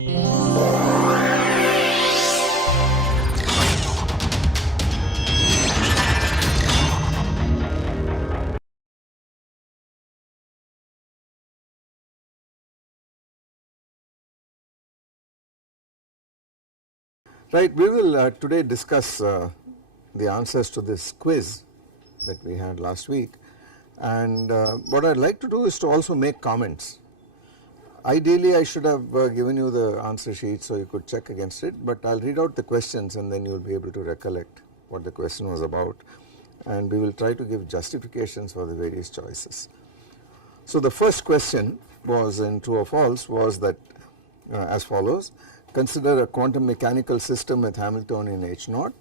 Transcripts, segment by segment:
Right, we will today discuss the answers to this quiz that we had last week, and what I would like to do is to also make comments. Ideally I should have given you the answer sheet so you could check against it, but I will read out the questions and then you will be able to recollect what the question was about, and we will try to give justifications for the various choices. So the first question was in true or false was that as follows: consider a quantum mechanical system with Hamiltonian H naught.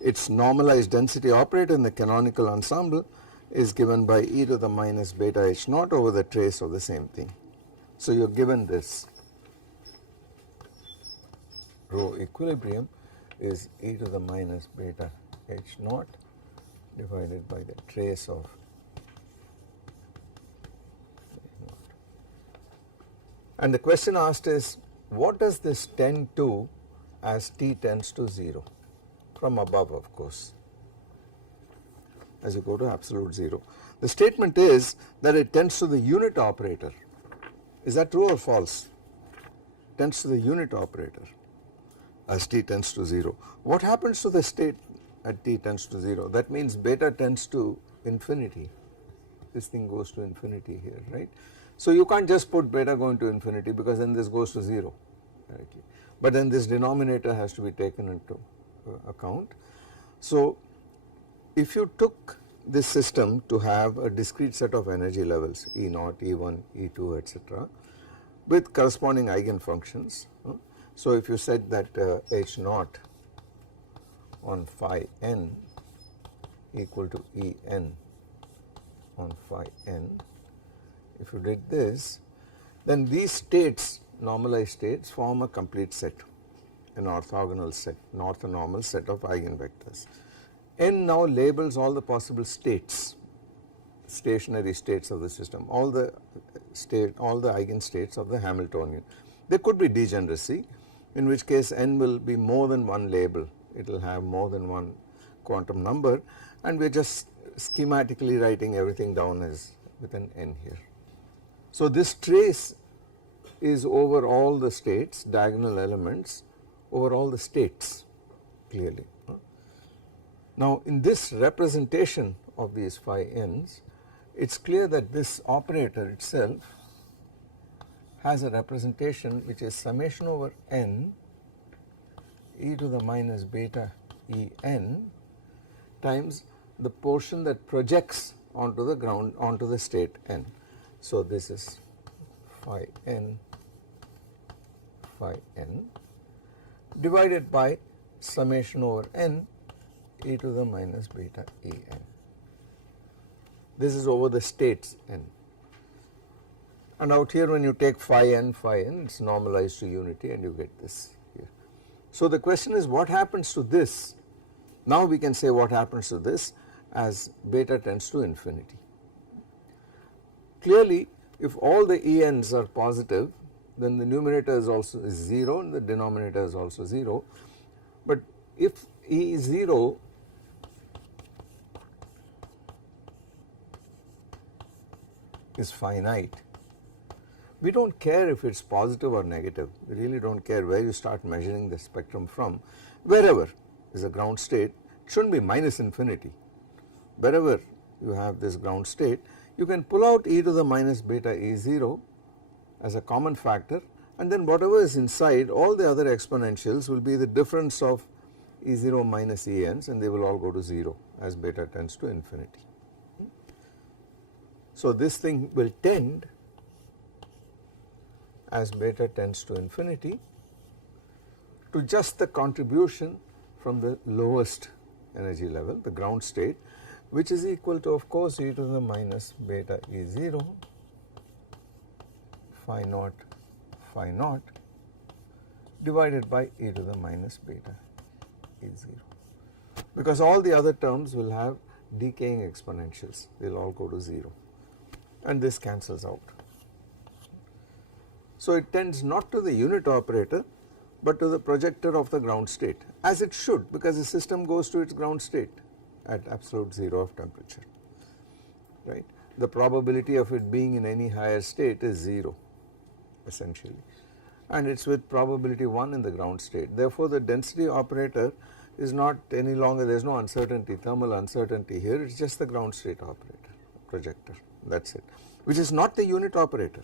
Its normalized density operator in the canonical ensemble is given by e to the minus beta H naught over the trace of the same thing. So you are given this rho equilibrium is e to the minus beta H naught divided by the trace of H naught. And the question asked is, what does this tend to as t tends to 0? From above, of course, as you go to absolute 0. The statement is that it tends to the unit operator. Is that true or false? Tends to the unit operator as t tends to 0. What happens to the state at t tends to 0? That means beta tends to infinity. This thing goes to infinity here, right? So you can't just put beta going to infinity, because then this goes to 0 directly. But then this denominator has to be taken into account. So if you took this system to have a discrete set of energy levels E naught, E1, E2, etc., with corresponding eigenfunctions. So if you said that H naught on phi n equal to En on phi n, if you did this, then these states, normalized states, form a complete set, an orthogonal set, an orthonormal set of eigenvectors. N now labels all the possible states, stationary states of the system, all the eigenstates of the Hamiltonian. There could be degeneracy, in which case n will be more than one label, it will have more than one quantum number, and we are just schematically writing everything down as with an n here. So this trace is over all the states, diagonal elements, over all the states clearly. Now in this representation of these phi n's, it is clear that this operator itself has a representation which is summation over n e to the minus beta E n times the portion that projects onto the ground, onto the state n. So this is phi n divided by summation over n e to the minus beta E n. This is over the states n. And out here when you take phi n, it is normalized to unity and you get this here. So the question is, what happens to this? Now we can say what happens to this as beta tends to infinity. Clearly if all the ENs are positive, then the numerator is also 0 and the denominator is also 0, but if E0 is finite, we do not care if it is positive or negative, we really do not care where you start measuring the spectrum from. Wherever is a ground state, it should not be minus infinity. Wherever you have this ground state, you can pull out e to the minus beta E0 as a common factor, and then whatever is inside, all the other exponentials will be the difference of E0 minus ENs, and they will all go to 0 as beta tends to infinity. So this thing will tend, as beta tends to infinity, to just the contribution from the lowest energy level, the ground state, which is equal to, of course, e to the minus beta E0 phi naught divided by e to the minus beta E0, because all the other terms will have decaying exponentials, they will all go to 0 and this cancels out. So it tends not to the unit operator but to the projector of the ground state, as it should, because the system goes to its ground state at absolute 0 of temperature, right. The probability of it being in any higher state is 0 essentially, and it is with probability 1 in the ground state. Therefore the density operator is not any longer, there is no uncertainty, thermal uncertainty here, it is just the ground state operator, projector, that is it, which is not the unit operator,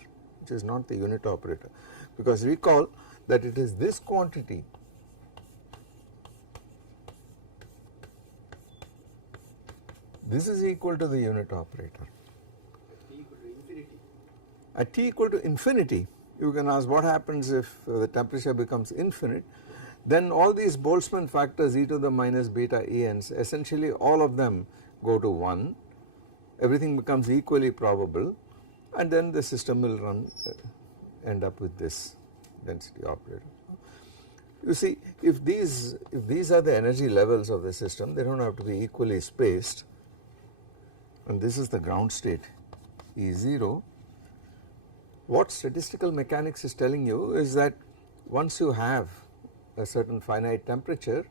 because recall that it is this quantity this is equal to the unit operator. At T equal to infinity, you can ask what happens if the temperature becomes infinite. Then all these Boltzmann factors e to the minus beta ENs, essentially all of them go to 1, everything becomes equally probable, and then the system will end up with this density operator. You see, if these are the energy levels of the system, they do not have to be equally spaced, and this is the ground state E0. What statistical mechanics is telling you is that once you have a certain finite temperature,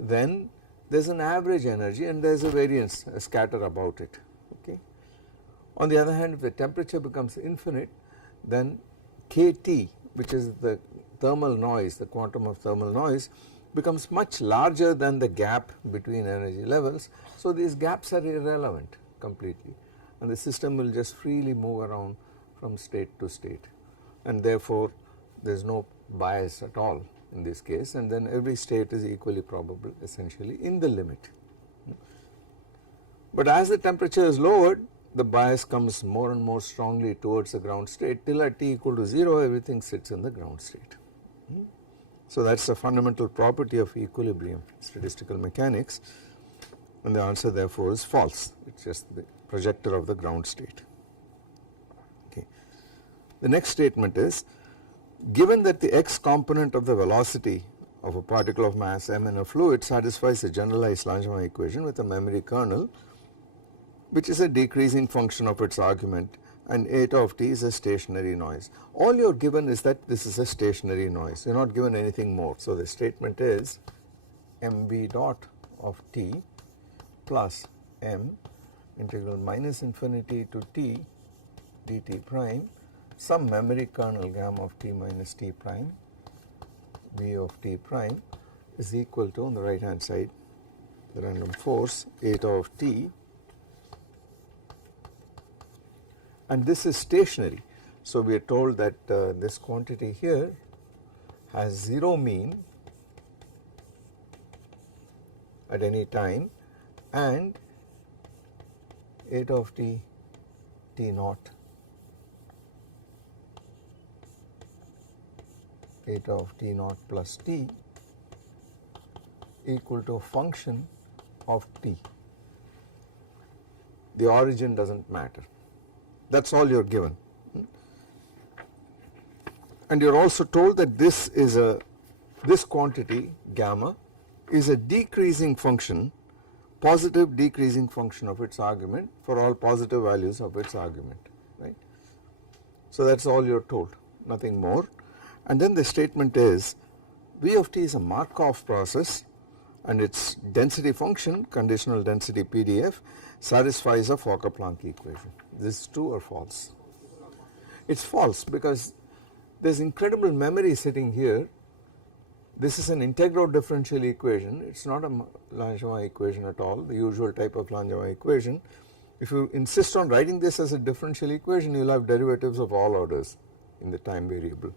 then there is an average energy and there is a variance, a scatter about it, okay. On the other hand, if the temperature becomes infinite, then kT, which is the thermal noise, the quantum of thermal noise, becomes much larger than the gap between energy levels. So these gaps are irrelevant completely, and the system will just freely move around from state to state, and therefore there is no bias at all in this case, and then every state is equally probable essentially in the limit. But as the temperature is lowered, the bias comes more and more strongly towards the ground state, till at T equal to 0 everything sits in the ground state. So that is a fundamental property of equilibrium statistical mechanics, and the answer therefore is false, it is just the projector of the ground state. Okay. The next statement is, given that the x component of the velocity of a particle of mass m in a fluid satisfies the generalized Langevin equation with a memory kernel, which is a decreasing function of its argument, and eta of t is a stationary noise. All you are given is that this is a stationary noise, you are not given anything more. So the statement is mv dot of t plus m integral minus infinity to t dt prime, some memory kernel gamma of t minus t prime v of t prime is equal to, on the right hand side, the random force eta of t, and this is stationary. So we are told that this quantity here has 0 mean at any time, and eta of t, t naught, eta of t naught plus t equal to a function of t. The origin does not matter, that is all you are given. And you are also told that this quantity gamma is a decreasing function, positive decreasing function of its argument for all positive values of its argument, right. So that is all you are told, nothing more. And then the statement is V of t is a Markov process, and its density function, conditional density PDF, satisfies a Fokker-Planck equation. This is true or false? It is false, because there is incredible memory sitting here. This is an integral differential equation, it is not a Langevin equation at all, the usual type of Langevin equation. If you insist on writing this as a differential equation, you will have derivatives of all orders in the time variable.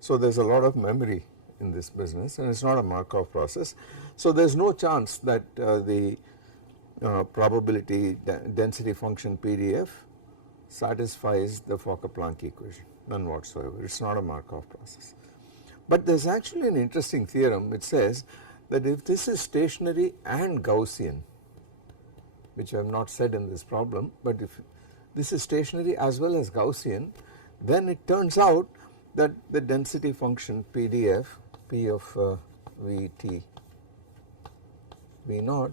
So there is a lot of memory in this business, and it is not a Markov process. So there is no chance that the probability density function PDF satisfies the Fokker-Planck equation, none whatsoever, it is not a Markov process. But there is actually an interesting theorem which says that if this is stationary and Gaussian, which I have not said in this problem, but if this is stationary as well as Gaussian, then it turns out that the density function PDF, P of Vt V naught,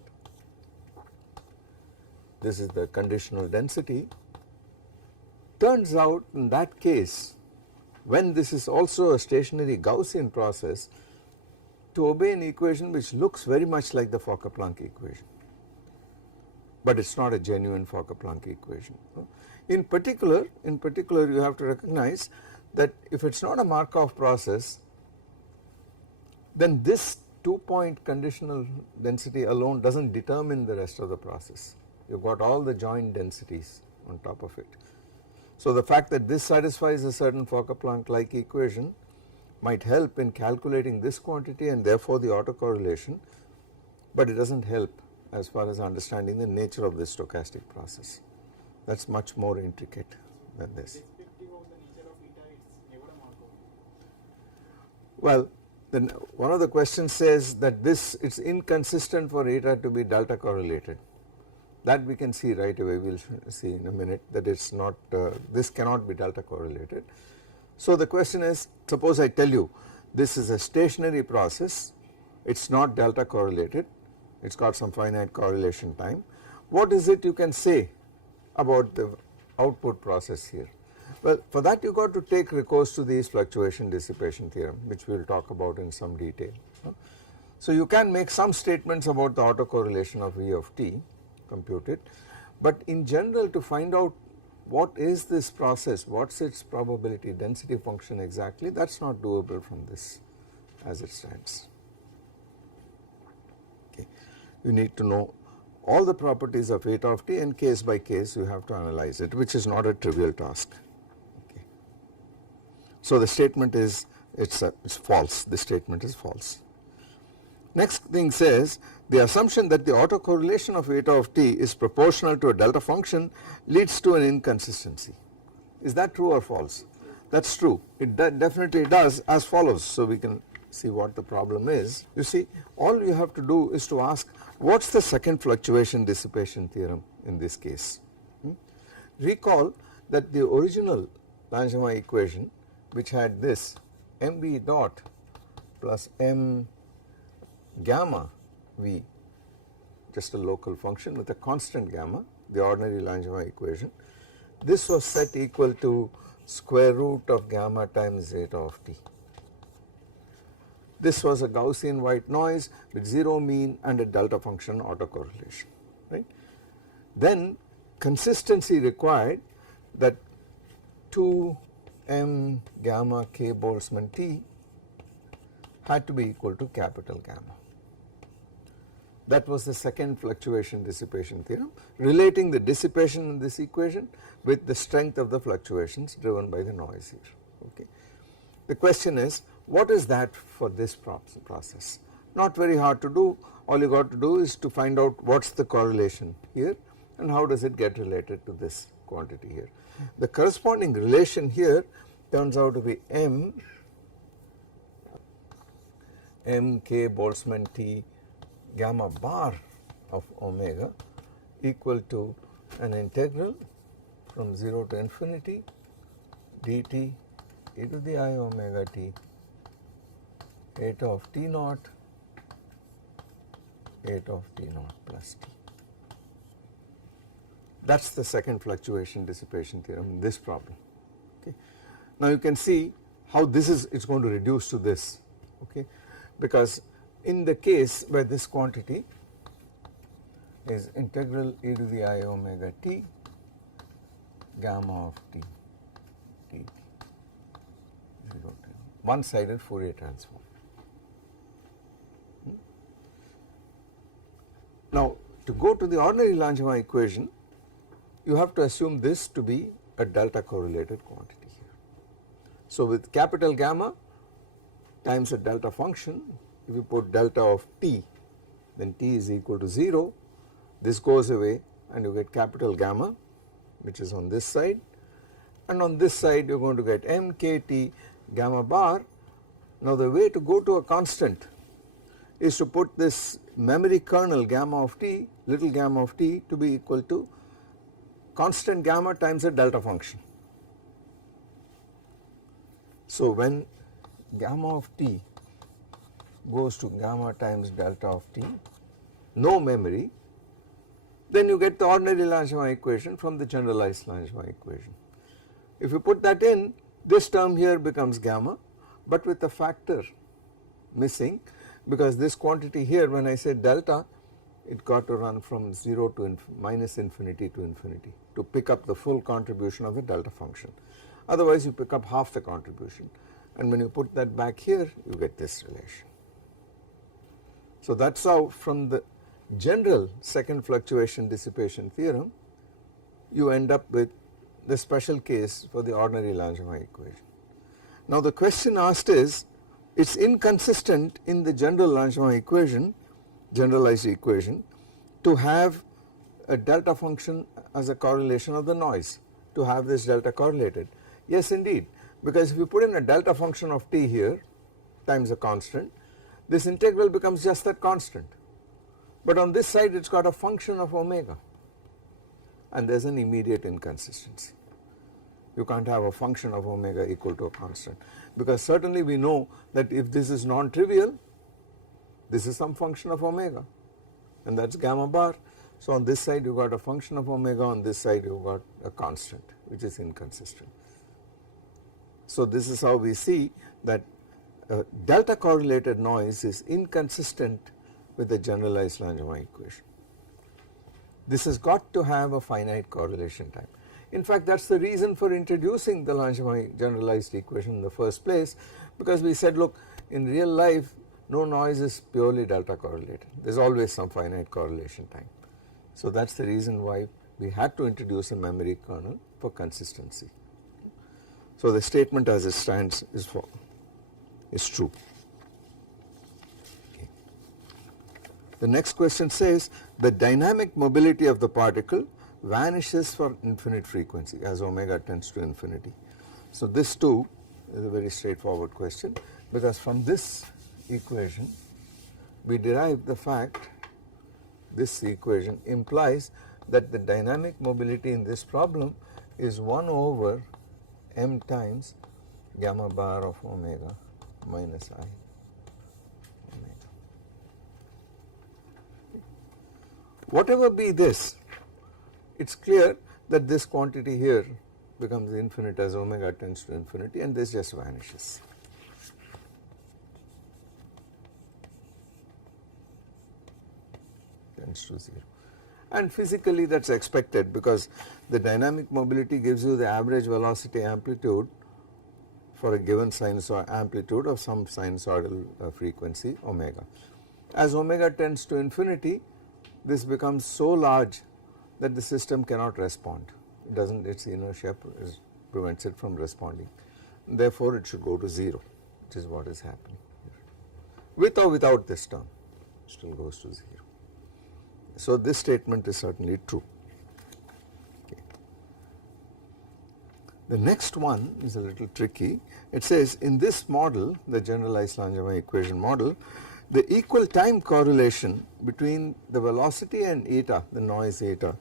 this is the conditional density, turns out in that case when this is also a stationary Gaussian process, to obey an equation which looks very much like the Fokker-Planck equation, but it is not a genuine Fokker-Planck equation. In particular you have to recognize that if it is not a Markov process, then this 2-point conditional density alone does not determine the rest of the process. You have got all the joint densities on top of it. So the fact that this satisfies a certain Fokker-Planck like equation might help in calculating this quantity and therefore the autocorrelation, but it does not help as far as understanding the nature of this stochastic process. That is much more intricate than this. Well, then one of the questions says that this, it is inconsistent for eta to be delta correlated. That we can see right away, we will see in a minute that it is not, this cannot be delta correlated. So the question is, suppose I tell you this is a stationary process, it is not delta correlated, it has got some finite correlation time. What is it you can say about the output process here? Well, for that you got to take recourse to these fluctuation dissipation theorem, which we will talk about in some detail. So you can make some statements about the autocorrelation of V of t, compute it, but in general to find out what is this process, what is its probability density function exactly, that is not doable from this as it stands. Okay. You need to know all the properties of eta of t, and case by case you have to analyze it, which is not a trivial task. Okay. So the statement is it's false, the statement is false. Next thing says the assumption that the autocorrelation of eta of t is proportional to a delta function leads to an inconsistency. Is that true or false? That is true, it definitely does, as follows. So we can see what the problem is. You see, all you have to do is to ask what is the second fluctuation dissipation theorem in this case. Recall that the original Langevin equation, which had this mb dot plus m gamma v, just a local function with a constant gamma, the ordinary Langevin equation, this was set equal to square root of gamma times eta of t. This was a Gaussian white noise with 0 mean and a delta function autocorrelation, right. Then consistency required that 2m gamma k Boltzmann t had to be equal to capital gamma. That was the second fluctuation dissipation theorem, relating the dissipation in this equation with the strength of the fluctuations driven by the noise here. Okay. The question is, what is that for this process? Not very hard to do, all you got to do is to find out what is the correlation here and how does it get related to this quantity here. The corresponding relation here turns out to be m k Boltzmann t gamma bar of omega equal to an integral from 0 to infinity dt e to the I omega t eta of t naught eta of t naught plus t. That is the second fluctuation dissipation theorem in this problem. Okay. Now you can see how this is, it is going to reduce to this, okay, because in the case where this quantity is integral e to the I omega t gamma of t 0 to one-sided Fourier transform. Now to go to the ordinary Langevin equation, you have to assume this to be a delta correlated quantity here. So with capital gamma times a delta function, if you put delta of t, then t is equal to 0, this goes away and you get capital gamma, which is on this side, and on this side you are going to get mkt gamma bar. Now the way to go to a constant is to put this memory kernel gamma of t, little gamma of t, to be equal to constant gamma times a delta function. So when gamma of t goes to gamma times delta of t, no memory, then you get the ordinary Langevin equation from the generalized Langevin equation. If you put that in, This term here becomes gamma, but with a factor missing, because this quantity here, when I say delta, it got to run from 0 to minus infinity to infinity to pick up the full contribution of the delta function. Otherwise you pick up half the contribution, and when you put that back here you get this relation. So that is how from the general second fluctuation dissipation theorem you end up with the special case for the ordinary Langevin equation. Now the question asked is, it is inconsistent in the general Langevin equation, generalized equation, to have a delta function as a correlation of the noise, to have this delta correlated. Yes indeed, because if you put in a delta function of t here times a constant, this integral becomes just that constant, but on this side it has got a function of omega, and there is an immediate inconsistency. You can't have a function of omega equal to a constant, because certainly we know that if this is non-trivial, this is some function of omega, and that is gamma bar. So on this side you got a function of omega, on this side you got a constant which is inconsistent. So this is how we see that delta correlated noise is inconsistent with the generalized Langevin equation. This has got to have a finite correlation time. In fact, that is the reason for introducing the Langevin generalized equation in the first place, because we said, look, in real life no noise is purely delta correlated, there is always some finite correlation time. So that is the reason why we had to introduce a memory kernel for consistency. So the statement as it stands is true. Okay. The next question says the dynamic mobility of the particle vanishes for infinite frequency as omega tends to infinity. So this too is a very straightforward question, because from this equation we derive the fact, this equation implies that the dynamic mobility in this problem is 1 over m times gamma bar of omega minus I omega. Whatever be this, it is clear that this quantity here becomes infinite as omega tends to infinity, and this just vanishes. Tends to 0. And physically that is expected, because the dynamic mobility gives you the average velocity amplitude for a given sinusoid amplitude of some sinusoidal frequency omega. As omega tends to infinity, this becomes so large that the system cannot respond. It does not, its inertia prevents it from responding. Therefore it should go to 0, which is what is happening here. With or without this term, it still goes to 0. So this statement is certainly true. Okay. The next one is a little tricky. It says in this model, the generalized Langevin equation model, the equal time correlation between the velocity and eta, the noise eta,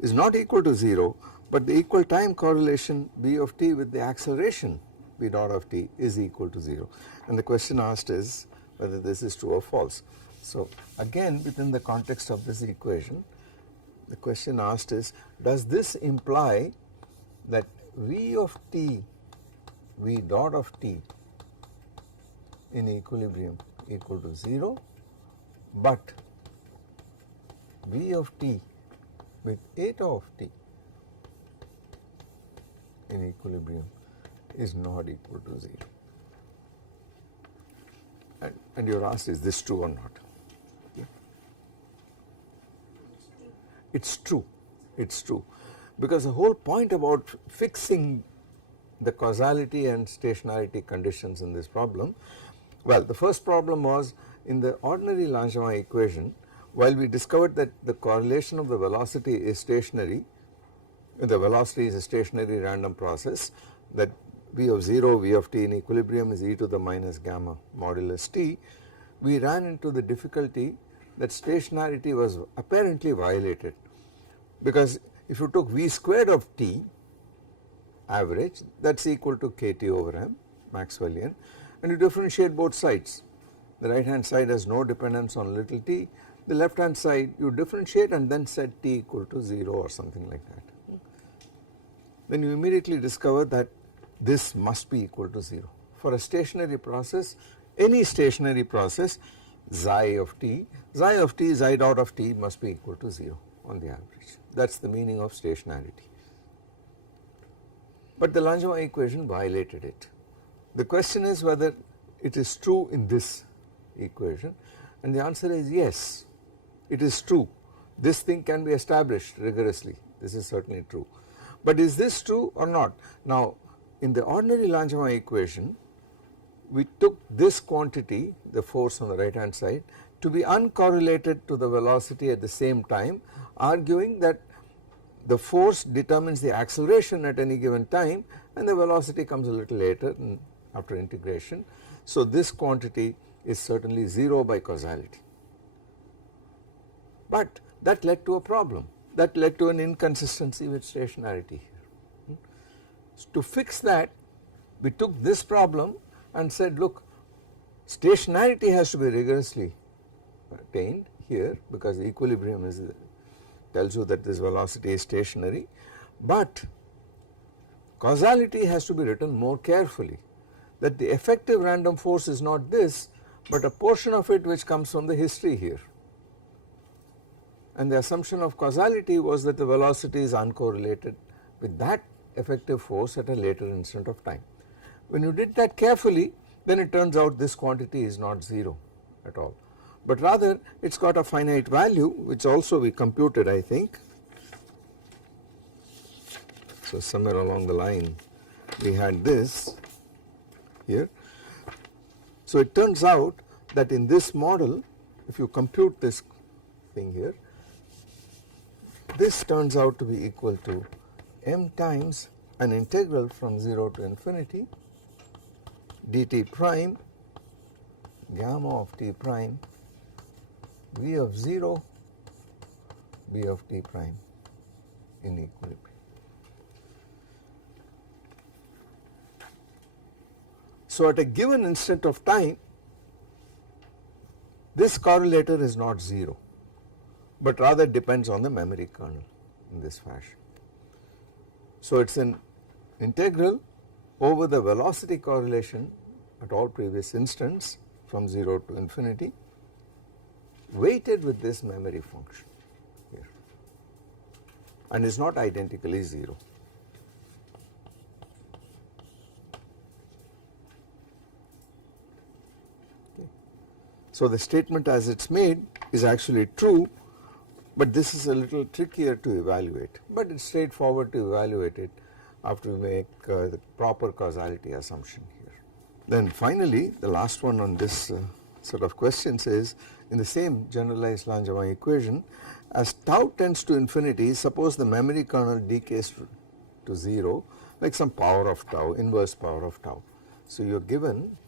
is not equal to 0, but the equal time correlation b of t with the acceleration b dot of t is equal to 0. And the question asked is whether this is true or false. So again, within the context of this equation, the question asked is, does this imply that v of t, v dot of t in equilibrium equal to 0, but v of t with eta of t in equilibrium is not equal to 0? And you are asked, is this true or not? Okay. It's true, it's true, because the whole point about fixing the causality and stationarity conditions in this problem, well, the first problem was in the ordinary Langevin equation, while we discovered that the correlation of the velocity is stationary, the velocity is a stationary random process, that v of 0, v of t in equilibrium is e to the minus gamma modulus t, we ran into the difficulty that stationarity was apparently violated, because if you took v squared of t average, that is equal to kt over m Maxwellian, and you differentiate both sides. The right hand side has no dependence on little t, the left hand side you differentiate and then set t equal to 0 or something like that. Then you immediately discover that this must be equal to 0. For a stationary process, any stationary process, xi of t, xi dot of t must be equal to 0 on the average. That is the meaning of stationarity. But the Langevin equation violated it. The question is whether it is true in this equation, and the answer is yes, it is true. This thing can be established rigorously, this is certainly true. But is this true or not? Now in the ordinary Langevin equation, we took this quantity, the force on the right hand side, to be uncorrelated to the velocity at the same time, arguing that the force determines the acceleration at any given time and the velocity comes a little later after integration. So this quantity is certainly 0 by causality. But that led to a problem, that led to an inconsistency with stationarity here. To fix that, we took this problem and said, look, stationarity has to be rigorously attained here because the equilibrium is tells you that this velocity is stationary, but causality has to be written more carefully, that the effective random force is not this but a portion of it which comes from the history here, and the assumption of causality was that the velocity is uncorrelated with that effective force at a later instant of time. When you did that carefully, then it turns out this quantity is not 0 at all, but rather it has got a finite value which also we computed, I think. So somewhere along the line we had this here. So it turns out that in this model, if you compute this thing here, this turns out to be equal to m times an integral from 0 to infinity dt prime gamma of t prime v of 0 b of t prime in equilibrium. So at a given instant of time, this correlator is not 0 but rather depends on the memory kernel in this fashion. So it is an integral over the velocity correlation at all previous instants from 0 to infinity, weighted with this memory function here, and is not identically 0. Okay. So the statement as it is made is actually true, but this is a little trickier to evaluate, but it is straightforward to evaluate it after we make the proper causality assumption here. Then finally the last one on this set of questions is, in the same generalized Langevin equation, as tau tends to infinity, suppose the memory kernel decays to 0, like some power of tau, inverse power of tau. So you're given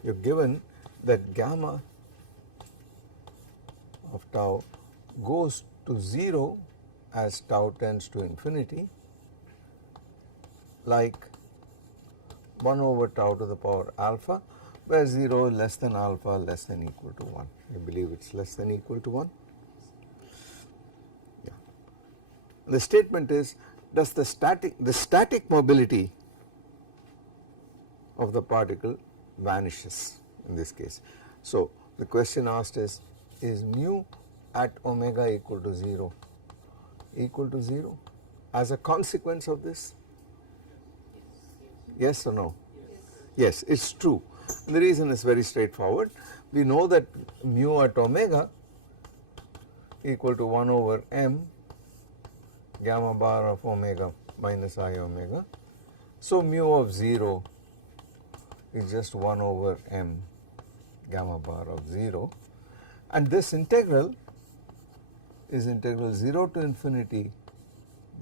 that gamma of tau goes to 0 as tau tends to infinity, like 1 over tau to the power alpha, where 0 less than alpha less than equal to 1. I believe it is less than equal to 1. Yeah. The statement is, does the static mobility of the particle vanishes in this case. So the question asked is mu at omega equal to 0 as a consequence of this? Yes or no? Yes, it is true. And the reason is very straightforward. We know that mu at omega equal to 1 over m gamma bar of omega minus I omega. So mu of 0 is just 1 over m gamma bar of 0, and this integral is integral 0 to infinity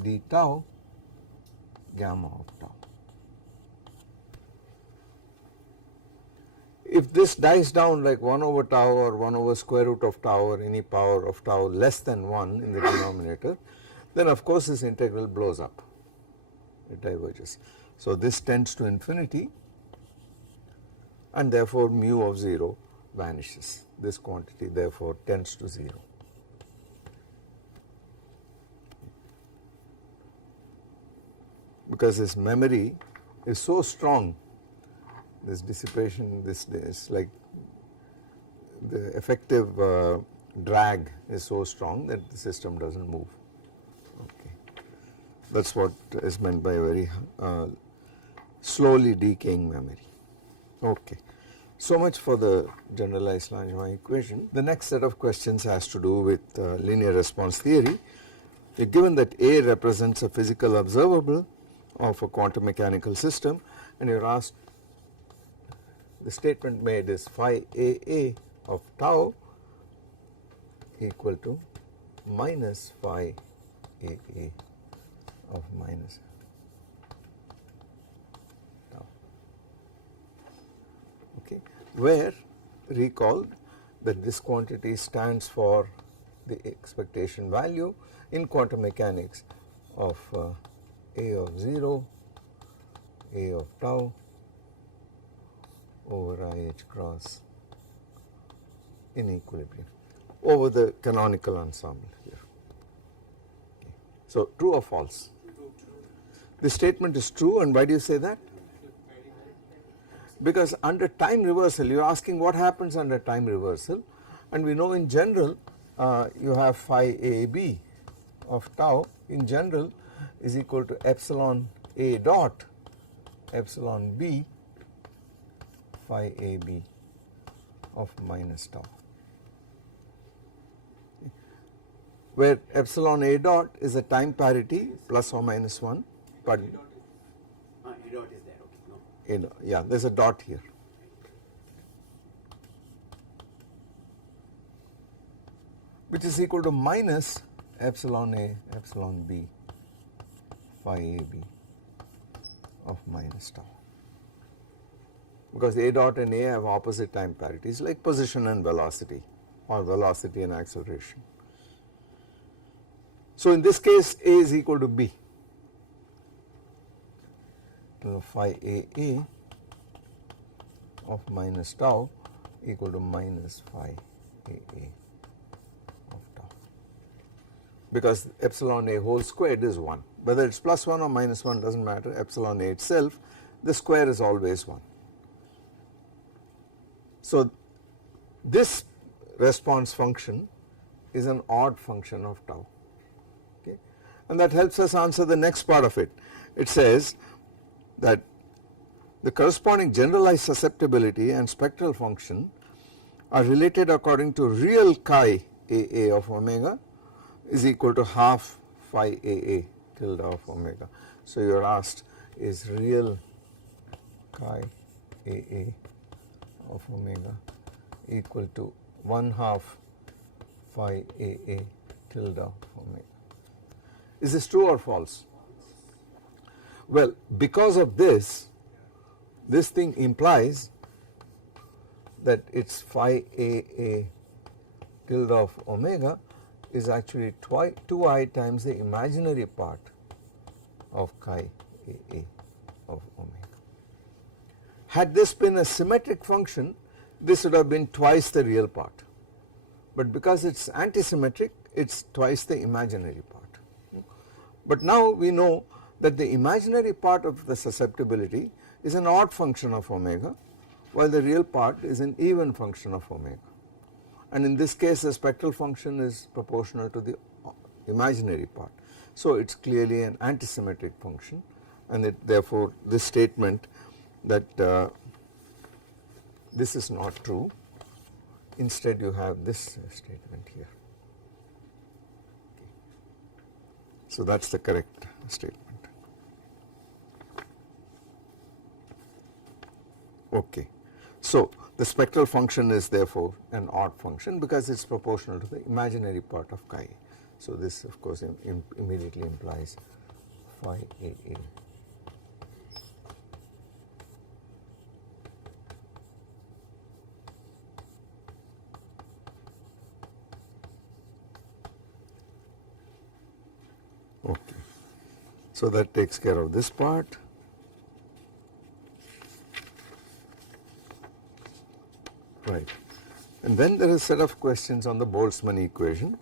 d tau gamma of tau. If this dies down like 1 over tau or 1 over square root of tau or any power of tau less than 1 in the denominator, then of course this integral blows up, it diverges. So this tends to infinity and therefore mu of 0 vanishes. This quantity therefore tends to 0. Because this memory is so strong, this dissipation, this is like the effective drag is so strong that the system does not move. Okay. That is what is meant by a very slowly decaying memory. Okay. So much for the generalized Langevin equation. The next set of questions has to do with linear response theory. You are given that A represents a physical observable of a quantum mechanical system, and you are asked, the statement made is phi AA of tau equal to minus phi AA of minus tau. Okay. Where recall that this quantity stands for the expectation value in quantum mechanics of A of 0, A of tau over IH cross in equilibrium over the canonical ensemble here. Okay. So, true or false? The statement is true, and why do you say that? Because under time reversal, you are asking what happens under time reversal, and we know in general you have phi AB of tau in general is equal to epsilon A dot epsilon B phi AB of minus tau, where epsilon A dot is a time parity plus or minus 1, pardon. A dot is there, okay, no. Yeah, there is a dot here. Which is equal to minus epsilon A epsilon B phi AB of minus tau, because A dot and A have opposite time parities like position and velocity or velocity and acceleration. So, in this case A is equal to B, so phi AA of minus tau equal to minus phi AA of tau, because epsilon A whole squared is 1, whether it is plus 1 or minus 1 does not matter, epsilon A itself, the square is always 1. So, this response function is an odd function of tau, okay, and that helps us answer the next part of it. It says that the corresponding generalized susceptibility and spectral function are related according to real chi AA of omega is equal to half phi AA tilde of omega. So, you are asked, is real chi AA of omega equal to 1/2 phi AA tilde of omega. Is this true or false? Well, because of this thing implies that its phi AA tilde of omega is actually 2i times the imaginary part of chi AA of omega. Had this been a symmetric function, this would have been twice the real part, but because it is antisymmetric, it is twice the imaginary part. But now we know that the imaginary part of the susceptibility is an odd function of omega, while the real part is an even function of omega, and in this case the spectral function is proportional to the imaginary part. So, it is clearly an antisymmetric function, and therefore this statement that this is not true, instead you have this statement here. Okay. So, that is the correct statement. Okay. So, the spectral function is therefore an odd function because it is proportional to the imaginary part of chi. So, this of course immediately implies phi AA. Okay. So, that takes care of this part. Right. And then there is a set of questions on the Boltzmann equation,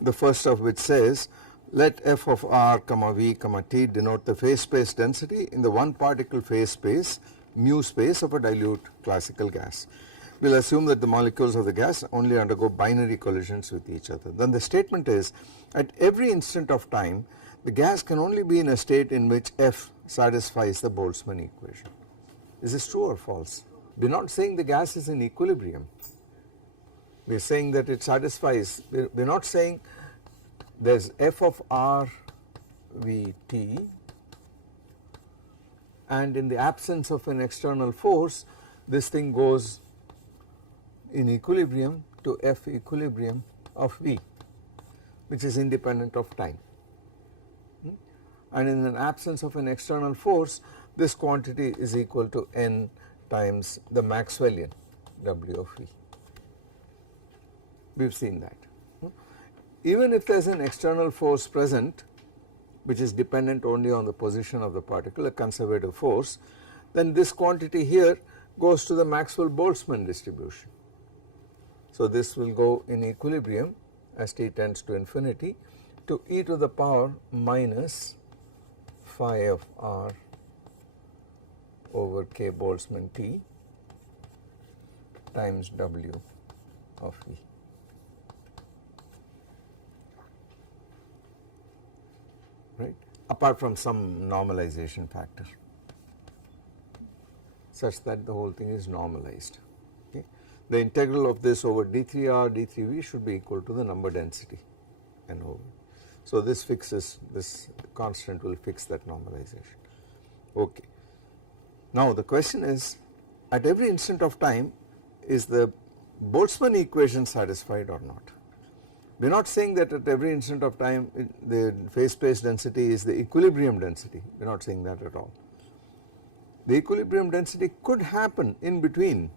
the first of which says let f of r comma v comma t denote the phase space density in the one particle phase space mu space of a dilute classical gas. We will assume that the molecules of the gas only undergo binary collisions with each other. Then the statement is, at every instant of time the gas can only be in a state in which f satisfies the Boltzmann equation. Is this true or false? We are not saying the gas is in equilibrium. We are saying that it satisfies, we are not saying there is f of r v t, and in the absence of an external force this thing goes in equilibrium to f equilibrium of v, which is independent of time. And in an absence of an external force this quantity is equal to n times the Maxwellian W of v. We have seen that. Even if there is an external force present which is dependent only on the position of the particle, a conservative force, then this quantity here goes to the Maxwell-Boltzmann distribution. So this will go in equilibrium as t tends to infinity to e to the power minus phi of r over k Boltzmann t times W of v. Right, apart from some normalization factor such that the whole thing is normalized. Okay. The integral of this over d3r d3v should be equal to the number density n over. So this fixes, this constant will fix that normalization. Okay. Now the question is, at every instant of time is the Boltzmann equation satisfied or not? We are not saying that at every instant of time the phase space density is the equilibrium density, we are not saying that at all. The equilibrium density could happen in between,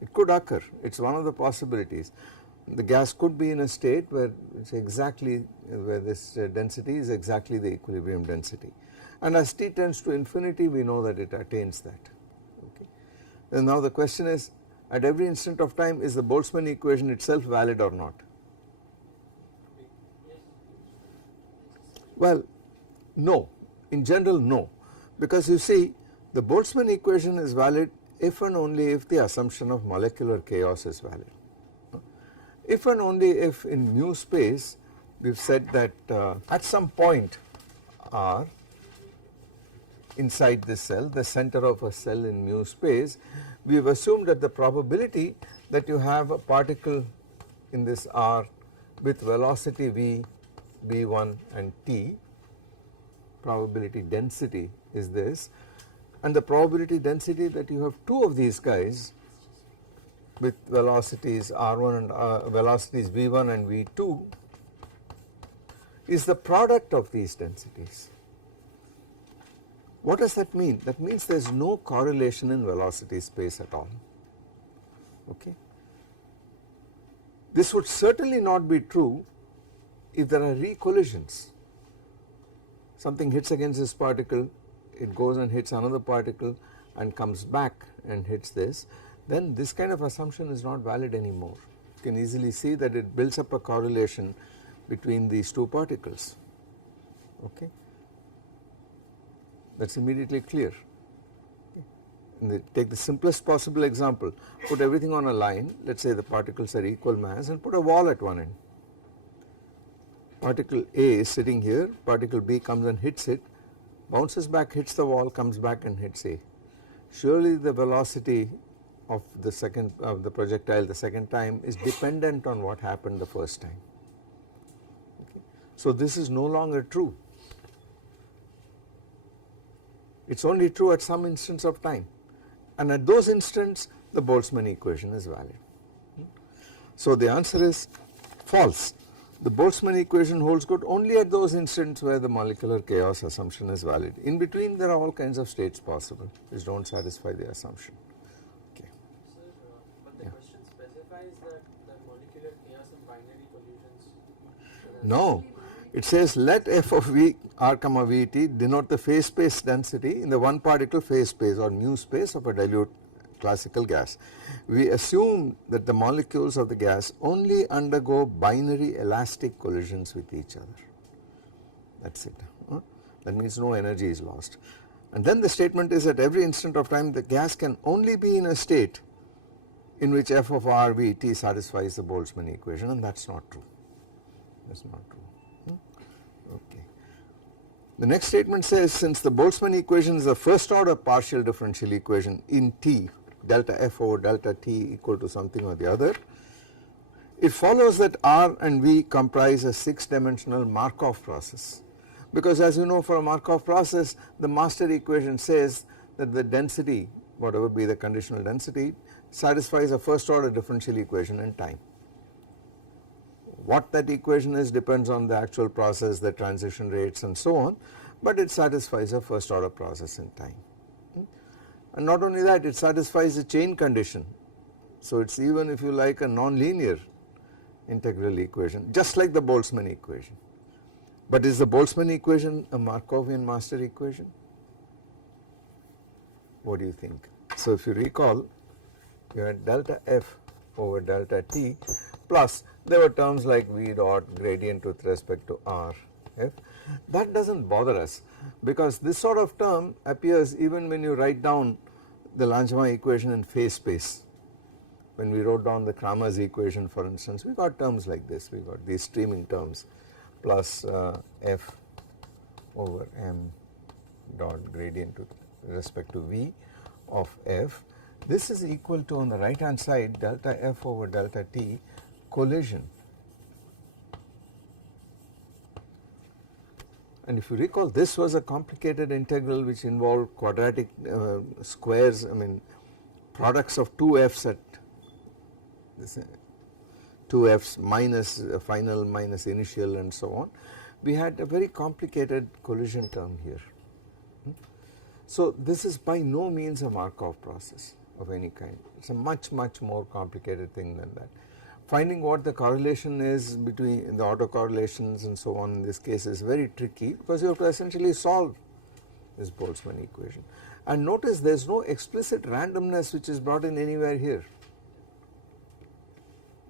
it could occur, it is one of the possibilities. The gas could be in a state where it's exactly, where this density is exactly the equilibrium density, and as t tends to infinity we know that it attains that. Okay. And now the question is, at every instant of time is the Boltzmann equation itself valid or not? Well, no, in general no, because you see the Boltzmann equation is valid if and only if the assumption of molecular chaos is valid. If and only if in mu space we have said that at some point r inside this cell, the center of a cell in mu space, we have assumed that the probability that you have a particle in this r with velocity v, v1 and t, probability density is this, and the probability density that you have two of these guys with velocities r1 and velocities v1 and v2 is the product of these densities. What does that mean? That means there is no correlation in velocity space at all. Okay. This would certainly not be true if there are recollisions. Something hits against this particle, it goes and hits another particle and comes back and hits this, then this kind of assumption is not valid anymore. You can easily see that it builds up a correlation between these two particles. Okay. That is immediately clear. Take the simplest possible example, put everything on a line, let us say the particles are equal mass, and put a wall at one end. Particle A is sitting here, particle B comes and hits it, bounces back, hits the wall, comes back and hits A. Surely the velocity of the projectile the second time is dependent on what happened the first time. Okay. So this is no longer true. It is only true at some instance of time, and at those instants the Boltzmann equation is valid. So the answer is false. The Boltzmann equation holds good only at those instants where the molecular chaos assumption is valid. In between there are all kinds of states possible which do not satisfy the assumption. Okay. Sir, but the question specifies that molecular chaos and binary collisions. No, it says let f of v r comma v t denote the phase space density in the one particle phase space or mu space of a dilute classical gas. We assume that the molecules of the gas only undergo binary elastic collisions with each other. that is it. That means no energy is lost. And then the statement is at every instant of time the gas can only be in a state in which f of r v t satisfies the Boltzmann equation, and that is not true. That is not true. Okay. The next statement says since the Boltzmann equation is a first order partial differential equation in T, delta f over delta T equal to something or the other, it follows that R and V comprise a 6-dimensional Markov process, because as you know, for a Markov process the master equation says that the density, whatever be the conditional density, satisfies a first order differential equation in time. What that equation is depends on the actual process, the transition rates and so on, but it satisfies a first order process in time. And not only that, it satisfies a chain condition. So it is even, if you like, a non-linear integral equation, just like the Boltzmann equation. But is the Boltzmann equation a Markovian master equation? What do you think? So if you recall, you had delta f over delta t plus there were terms like v dot gradient with respect to r f. That does not bother us, because this sort of term appears even when you write down the Langevin equation in phase space. When we wrote down the Kramer's equation, for instance, we got terms like this, we got these streaming terms plus f over m dot gradient with respect to v of f. This is equal to, on the right hand side, delta f over delta t collision. And if you recall, this was a complicated integral which involved quadratic squares, I mean products of two f's at this, two f's minus final minus initial and so on. We had a very complicated collision term here. So this is by no means a Markov process of any kind. It is a much more complicated thing than that. Finding what the correlation is between the autocorrelations and so on in this case is very tricky, because you have to essentially solve this Boltzmann equation. And notice there is no explicit randomness which is brought in anywhere here.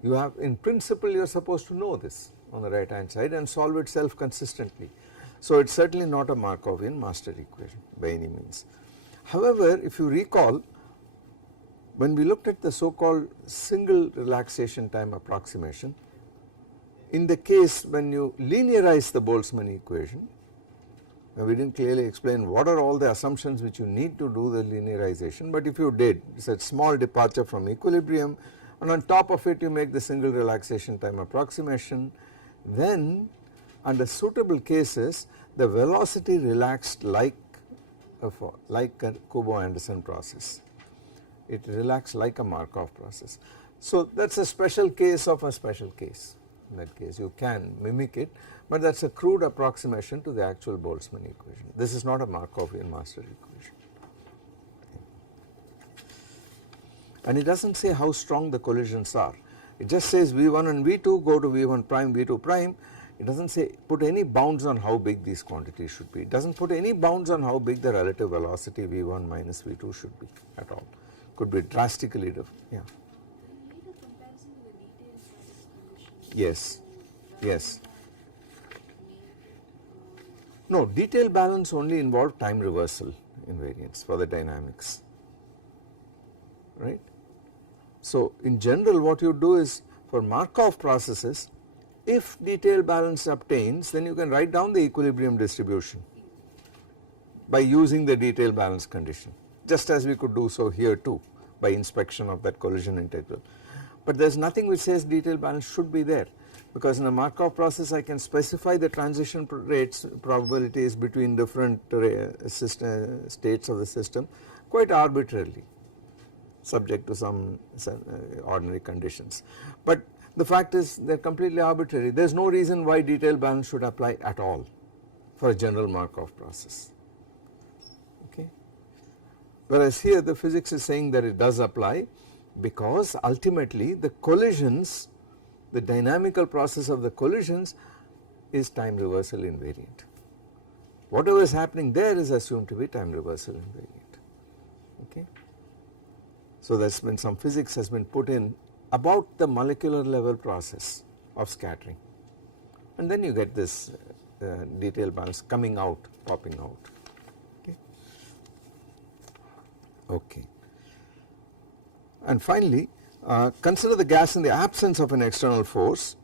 You have, in principle, you are supposed to know this on the right hand side and solve it self consistently. So it is certainly not a Markovian master equation by any means. However, if you recall, when we looked at the so called single relaxation time approximation, in the case when you linearize the Boltzmann equation, now we did not clearly explain what are all the assumptions which you need to do the linearization, but if you did, it is a small departure from equilibrium, and on top of it you make the single relaxation time approximation, then under suitable cases the velocity relaxed like a Kubo-Anderson process. It relaxed like a Markov process. So that is a special case of a special case. In that case you can mimic it, but that is a crude approximation to the actual Boltzmann equation. This is not a Markovian master equation. And it does not say how strong the collisions are. It just says V1 and V2 go to V1 prime, V2 prime. It does not say put any bounds on how big these quantities should be. It does not put any bounds on how big the relative velocity V1 minus V2 should be at all. Could be drastically different. Yeah. Yes. Yes. No, detail balance only involved time reversal invariance for the dynamics, right. So in general what you do is, for Markov processes, if detail balance obtains, then you can write down the equilibrium distribution by using the detail balance condition, just as we could do so here too by inspection of that collision integral. But there is nothing which says detail balance should be there, because in a Markov process I can specify the transition rates probabilities between different states of the system quite arbitrarily, subject to some ordinary conditions. But the fact is they are completely arbitrary. There is no reason why detail balance should apply at all for a general Markov process. Okay. Whereas here the physics is saying that it does apply, because ultimately the collisions, the dynamical process of the collisions is time reversal invariant. Whatever is happening there is assumed to be time reversal invariant. Okay. So there has been some physics has been put in about the molecular level process of scattering, and then you get this detail balance coming out, popping out. Okay. Okay. And finally, consider the gas in the absence of an external force.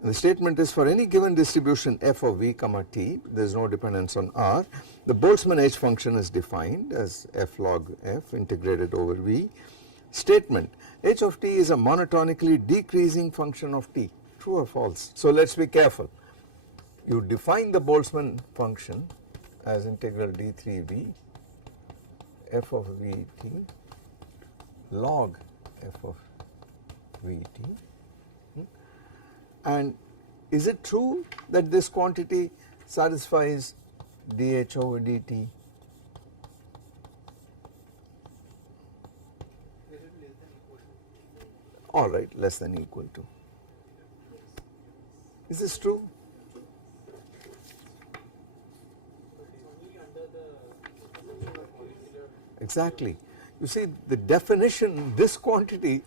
And the statement is for any given distribution f of v comma t, there is no dependence on r, the Boltzmann H function is defined as f log f integrated over v. Statement, h of t is a monotonically decreasing function of t, true or false? So let us be careful. You define the Boltzmann function as integral d3v f of vt log f of vt. And is it true that this quantity satisfies dH over dt? Alright, less than equal to. Is this true? Exactly. You see the definition, this quantity,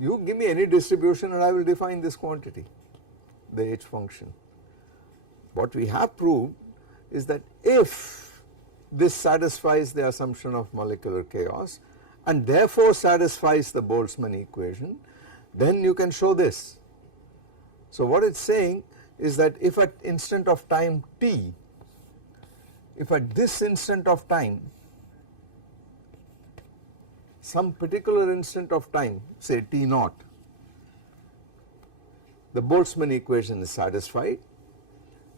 you give me any distribution and I will define this quantity, the H function. What we have proved is that if this satisfies the assumption of molecular chaos and therefore satisfies the Boltzmann equation, then you can show this. So what it is saying is that if at instant of time t, if at this instant of time, some particular instant of time, say t naught, the Boltzmann equation is satisfied,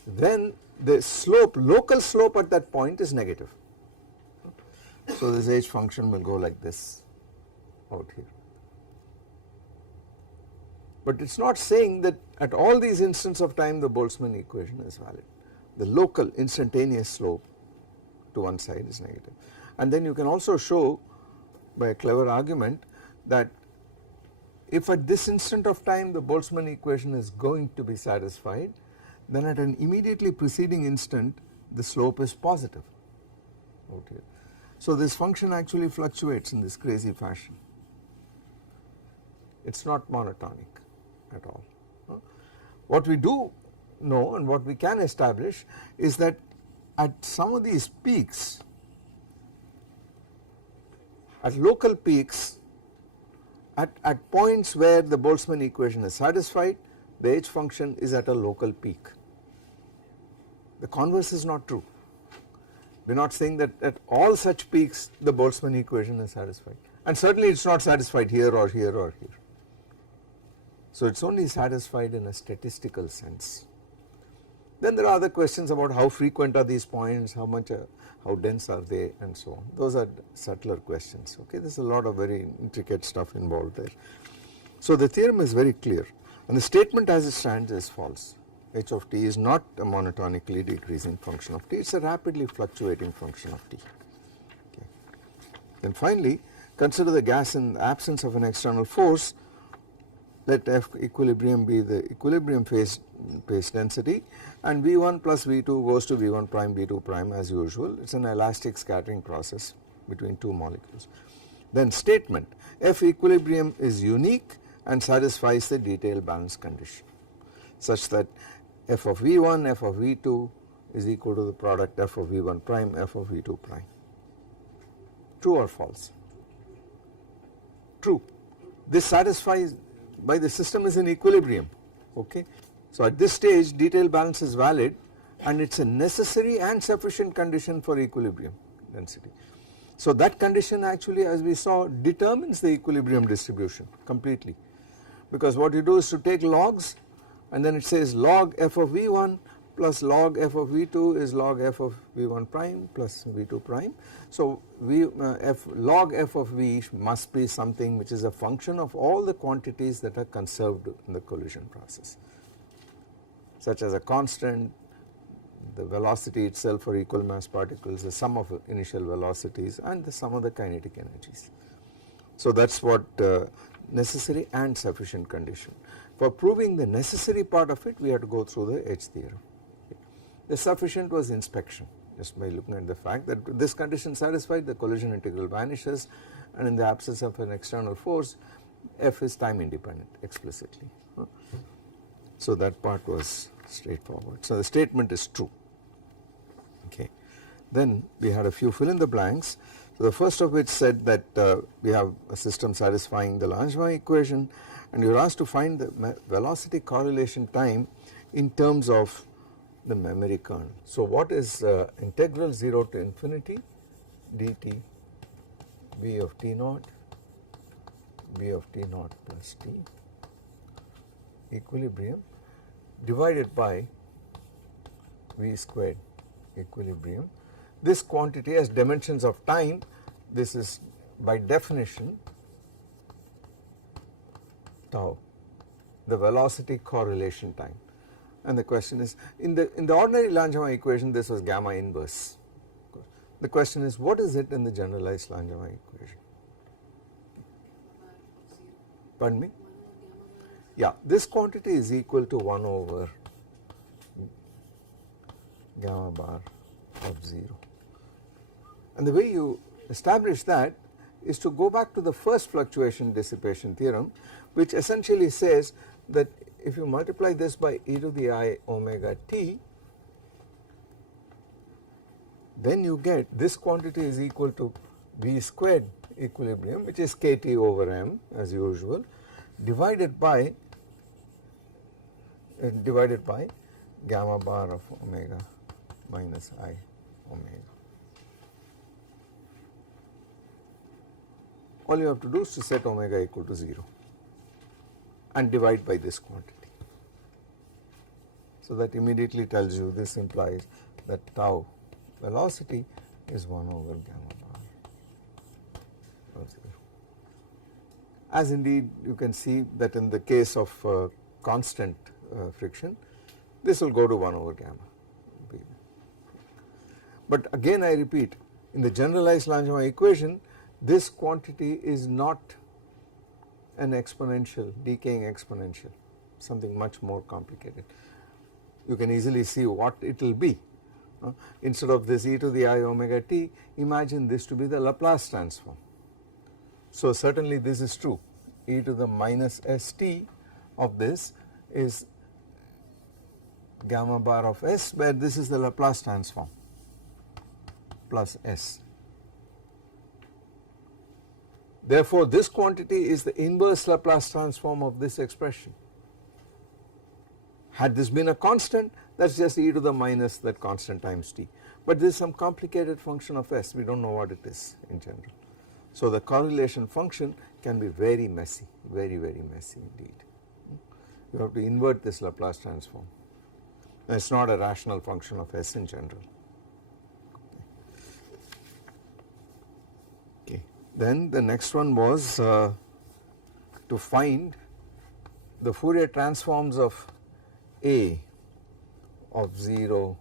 then the slope, local slope at that point is negative. So this H function will go like this out here. But it is not saying that at all these instants of time the Boltzmann equation is valid. The local instantaneous slope to one side is negative. And then you can also show by a clever argument that if at this instant of time the Boltzmann equation is going to be satisfied, then at an immediately preceding instant the slope is positive out here. So this function actually fluctuates in this crazy fashion. It is not monotonic at all. What we do know and what we can establish is that at some of these peaks, at local peaks, at points where the Boltzmann equation is satisfied, the H function is at a local peak. The converse is not true. We are not saying that at all such peaks the Boltzmann equation is satisfied, and certainly it is not satisfied here or here or here. So it is only satisfied in a statistical sense. Then there are other questions about how frequent are these points, how dense are they, and so on. Those are subtler questions. Okay, there is a lot of very intricate stuff involved there. So the theorem is very clear, and the statement as it stands is false. H of t is not a monotonically decreasing function of t, it is a rapidly fluctuating function of t. Okay. Then finally, consider the gas in the absence of an external force. Let F equilibrium be the equilibrium phase density, and V1 plus V2 goes to V1 prime V2 prime as usual. It is an elastic scattering process between two molecules. Then statement, F equilibrium is unique and satisfies the detail balance condition such that F of V1, F of V2 is equal to the product F of V1 prime, F of V2 prime. True or false? True. This satisfies by the system is in equilibrium. Okay. So at this stage detail balance is valid and it is a necessary and sufficient condition for equilibrium density. So that condition actually, as we saw, determines the equilibrium distribution completely, because what you do is to take logs and then it says log f of V1 plus log f of V2 is log f of V1 prime plus V2 prime. So log f of V must be something which is a function of all the quantities that are conserved in the collision process, such as a constant, the velocity itself for equal mass particles, the sum of initial velocities and the sum of the kinetic energies. So that is what necessary and sufficient condition. For proving the necessary part of it, we have to go through the H theorem. The sufficient was inspection, just by looking at the fact that this condition satisfied, the collision integral vanishes, and in the absence of an external force F is time independent explicitly. So that part was straightforward. So the statement is true. Okay. Then we had a few fill in the blanks. So the first of which said that we have a system satisfying the Langevin equation, and you are asked to find the velocity correlation time in terms of the memory kernel. So what is integral 0 to infinity dt v of t naught plus t equilibrium divided by v squared equilibrium. This quantity has dimensions of time. This is by definition tau, the velocity correlation time. And the question is, in the ordinary Langevin equation this was gamma inverse. The question is, what is it in the generalized Langevin equation? Pardon me? Yeah, this quantity is equal to 1 over gamma bar of 0. And the way you establish that is to go back to the first fluctuation dissipation theorem, which essentially says that if you multiply this by e to the I omega t, then you get this quantity is equal to v squared equilibrium, which is kT over m as usual, divided by gamma bar of omega minus I omega. All you have to do is to set omega equal to 0 and divide by this quantity. So that immediately tells you, this implies that tau velocity is 1 over gamma bar of 0. As indeed you can see that in the case of constant friction, this will go to 1 over gamma. But again I repeat, in the generalized Langevin equation, this quantity is not an exponential, decaying exponential, something much more complicated. You can easily see what it will be. Instead of this e to the I omega t, imagine this to be the Laplace transform. So certainly this is true, e to the minus st of this is gamma bar of s, where this is the Laplace transform plus s. Therefore this quantity is the inverse Laplace transform of this expression. Had this been a constant, that is just e to the minus that constant times t, but this is some complicated function of s, we do not know what it is in general. So the correlation function can be very messy, very messy indeed. You have to invert this Laplace transform, and it is not a rational function of s in general. Okay. Then the next one was to find the Fourier transforms of A of 0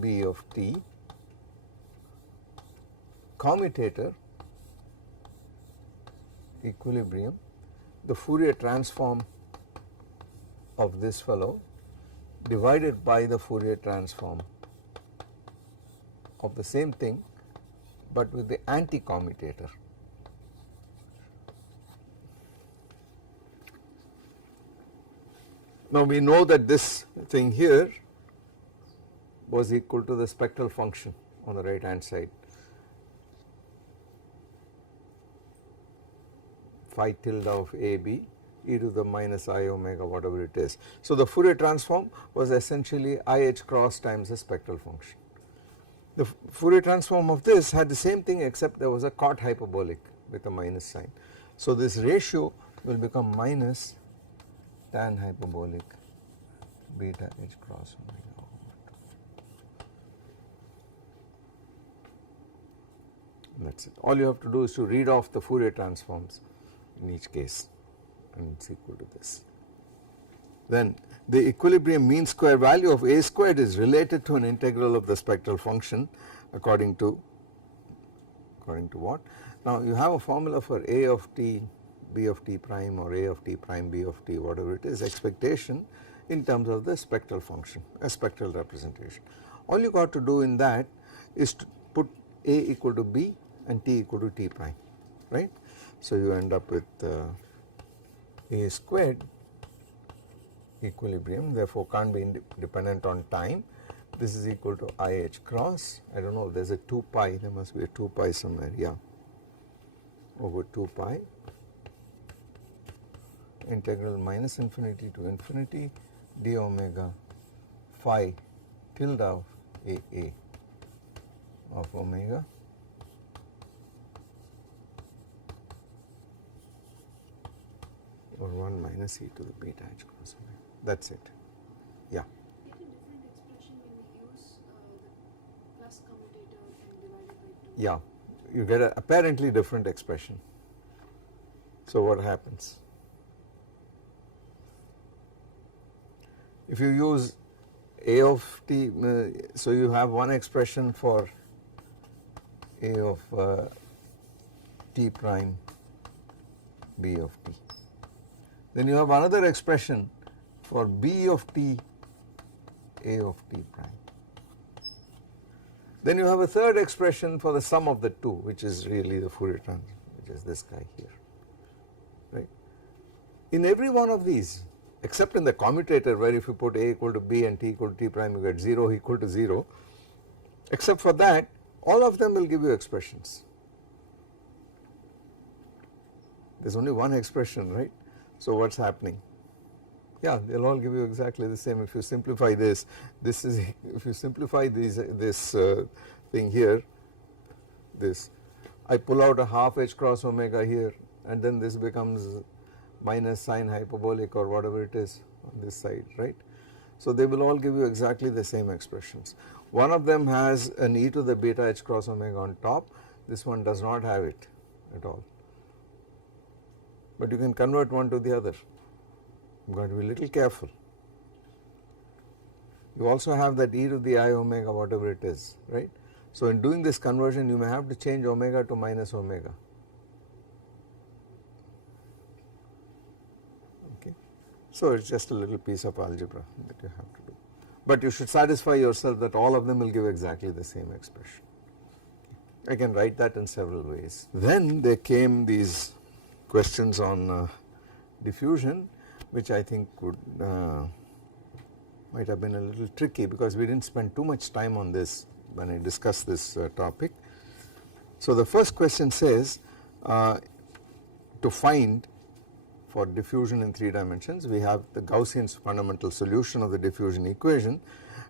B of t, commutator, equilibrium, the Fourier transform of this fellow divided by the Fourier transform of the same thing but with the anti-commutator. Now we know that this thing here was equal to the spectral function on the right hand side, phi tilde of AB e to the minus I omega whatever it is. So the Fourier transform was essentially IH cross times the spectral function. The Fourier transform of this had the same thing except there was a cot hyperbolic with a minus sign. So this ratio will become minus tan hyperbolic beta H cross omega over 2. That is it. All you have to do is to read off the Fourier transforms in each case, and it is equal to this. Then the equilibrium mean square value of A squared is related to an integral of the spectral function according to what? Now you have a formula for A of t B of t prime or A of t prime B of t, whatever it is, expectation in terms of the spectral function, a spectral representation. All you got to do in that is to put A equal to B and t equal to t prime, right. So you end up with A squared equilibrium, therefore can't be dependent on time. This is equal to IH cross, I don't know if there is a 2 pi, there must be a 2 pi somewhere, yeah, over 2 pi integral minus infinity to infinity d omega phi tilde of AA of omega or 1 minus e to the beta h cross omega. That is it. Yeah. Get a different expression when we use the plus commutator and divided by 2. Yeah, you get an apparently different expression. So what happens? If you use a of t, so you have one expression for a of t prime b of t. Then you have another expression for b of t a of t prime. Then you have a third expression for the sum of the two, which is really the Fourier transform, which is this guy here, right. In every one of these, except in the commutator where if you put a equal to b and t equal to t prime, you get 0 equal to 0, except for that all of them will give you expressions. There is only one expression, right. So what is happening? Yeah, they will all give you exactly the same. If you simplify this is, if you simplify this thing here, this, I pull out a half h cross omega here, and then this becomes minus sine hyperbolic or whatever it is on this side, right. So they will all give you exactly the same expressions. One of them has an e to the beta h cross omega on top, this one does not have it at all. But you can convert one to the other, you have got to be a little careful. You also have that e to the I omega whatever it is, right. So in doing this conversion you may have to change omega to minus omega. Okay. So it is just a little piece of algebra that you have to do. But you should satisfy yourself that all of them will give exactly the same expression. I can write that in several ways. Then there came these questions on diffusion, which I think would might have been a little tricky because we did not spend too much time on this when I discussed this topic. So the first question says to find for diffusion in 3 dimensions, we have the Gaussian's fundamental solution of the diffusion equation,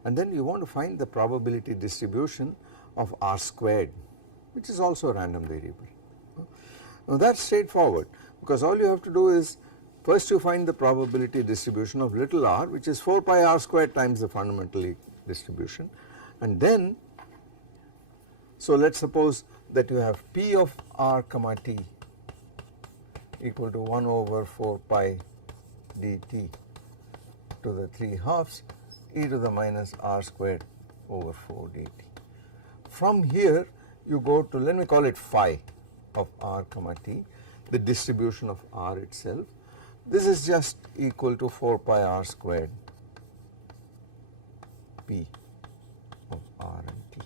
and then you want to find the probability distribution of r squared, which is also a random variable. Now that is straightforward because all you have to do is first you find the probability distribution of little r, which is 4 pi r squared times the fundamental distribution, and then so let us suppose that you have p of r comma t equal to 1 over 4 pi dt to the 3 halves e to the minus r squared over 4 dt. From here you go to, let me call it phi of r comma t, the distribution of r itself. This is just equal to 4 pi r squared p of r and t.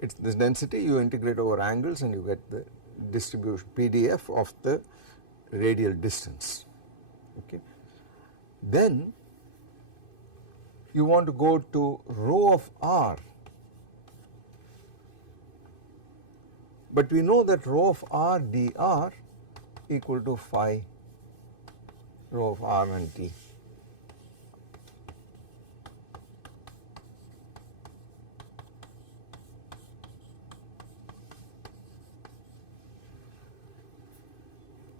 It's this density you integrate over angles and you get the distribution PDF of the radial distance. Okay. Then you want to go to rho of r, but we know that rho of r dr equal to phi rho of r and t.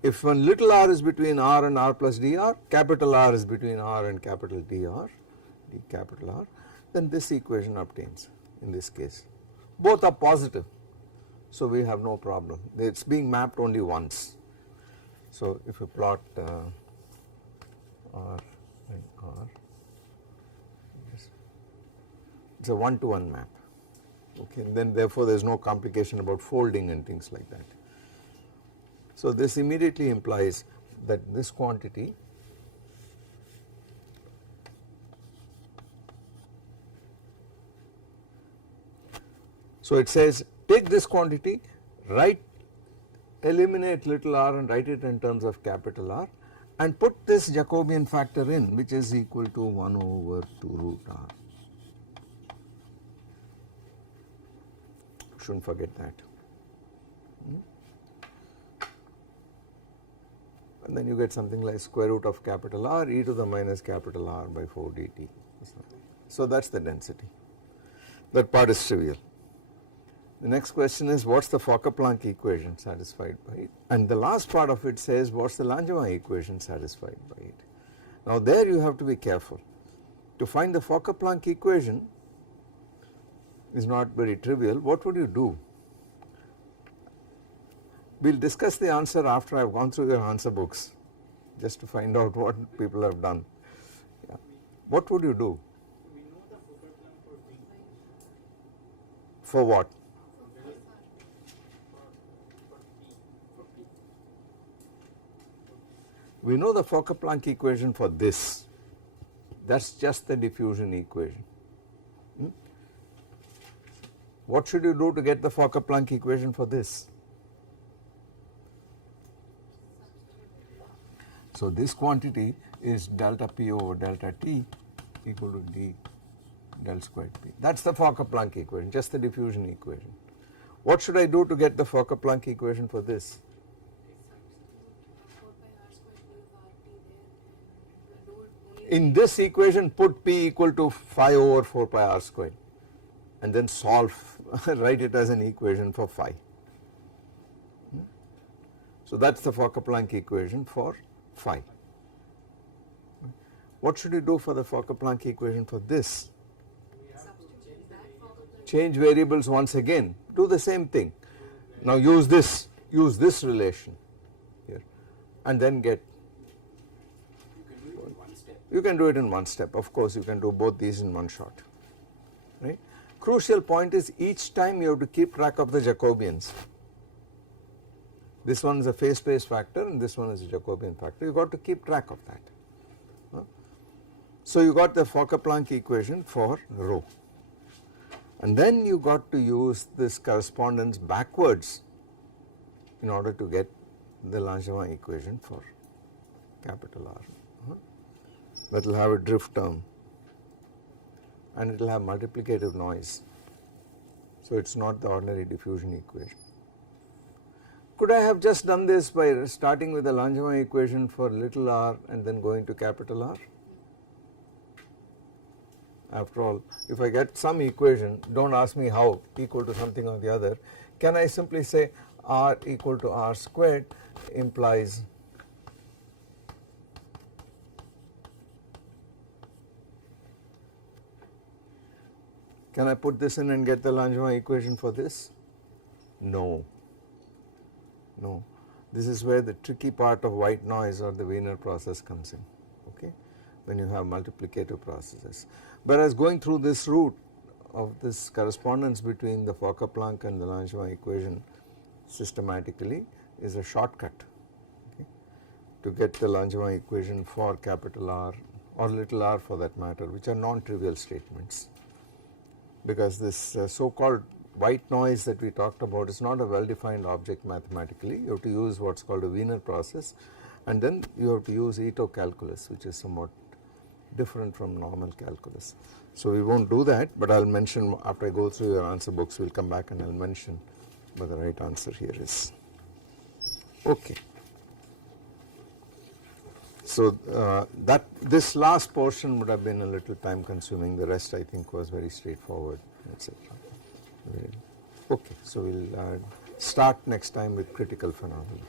If when little r is between r and r plus dr, capital R is between r and capital dr, d capital R, then this equation obtains in this case. Both are positive, so we have no problem. It is being mapped only once. So if you plot r and r, it is a 1-to-1 map. Okay, and then therefore there is no complication about folding and things like that. So this immediately implies that this quantity so it says take this quantity, write eliminate little r and write it in terms of capital R and put this Jacobian factor in, which is equal to 1 over 2 root r. Shouldn't forget that. And then you get something like square root of capital R e to the minus capital R by 4 dt. So that is the density. That part is trivial. The next question is, what is the Fokker-Planck equation satisfied by it, and the last part of it says what is the Langevin equation satisfied by it. Now there you have to be careful. To find the Fokker-Planck equation is not very trivial. What would you do? We will discuss the answer after I have gone through your answer books, just to find out what people have done. Yeah. What would you do? We know the Fokker-Planck for B. For what? For P. We know the Fokker-Planck equation for this. That is just the diffusion equation. What should you do to get the Fokker-Planck equation for this? So this quantity is delta P over delta T equal to D del squared P. That is the Fokker-Planck equation, just the diffusion equation. What should I do to get the Fokker-Planck equation for this? In this equation, put P equal to 5 over 4 pi r squared and then solve, write it as an equation for phi. So that is the Fokker-Planck equation for phi. What should you do for the Fokker-Planck equation for this? Change variables once again, do the same thing. Now use this relation here and then get. You can do it in one step, of course you can do both these in one shot, right. Crucial point is each time you have to keep track of the Jacobians. This one is a phase space factor and this one is a Jacobian factor, you got to keep track of that. So you got the Fokker-Planck equation for rho, and then you got to use this correspondence backwards in order to get the Langevin equation for capital R. That will have a drift term and it will have multiplicative noise, so it is not the ordinary diffusion equation. Could I have just done this by starting with the Langevin equation for little r and then going to capital R? After all, if I get some equation, do not ask me how, equal to something or the other, can I simply say r equal to r squared implies can I put this in and get the Langevin equation for this? No. No, this is where the tricky part of white noise or the Wiener process comes in, okay, when you have multiplicative processes. Whereas going through this route of this correspondence between the Fokker-Planck and the Langevin equation systematically is a shortcut, okay, to get the Langevin equation for capital R or little r for that matter, which are non-trivial statements, because this so-called white noise that we talked about is not a well defined object mathematically. You have to use what is called a Wiener process, and then you have to use Ito calculus, which is somewhat different from normal calculus. So we will not do that, but I will mention after I go through your answer books, we will come back and I will mention what the right answer here is. Okay. So that this last portion would have been a little time consuming, the rest I think was very straightforward, etc. Okay, so we will start next time with critical phenomena.